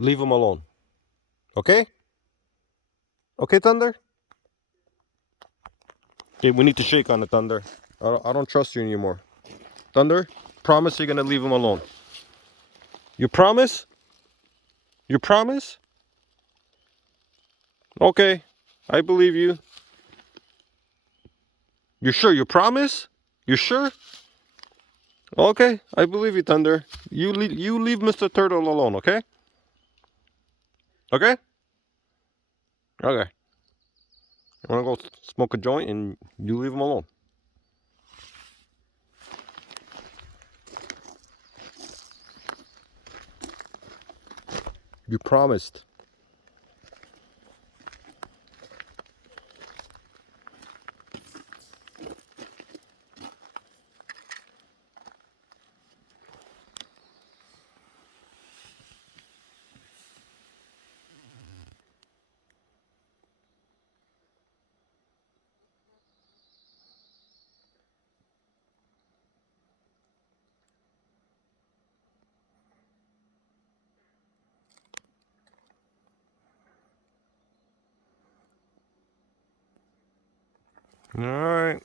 leave him alone. Okay? Okay, Thunder? Okay, we need to shake on it, Thunder. I don't trust you anymore. Thunder, promise you're gonna leave him alone. You promise? You promise? Okay, I believe you. You sure? You promise? You sure? Okay, I believe you, Thunder. You leave Mr. Turtle alone, okay? Okay? Okay. I wanna go smoke a joint and you leave him alone. You promised. Alright.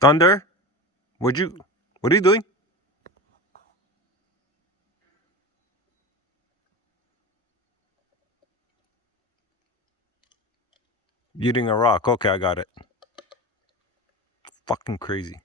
Thunder, what are you doing? Eating a rock. Okay, I got it. Fucking crazy.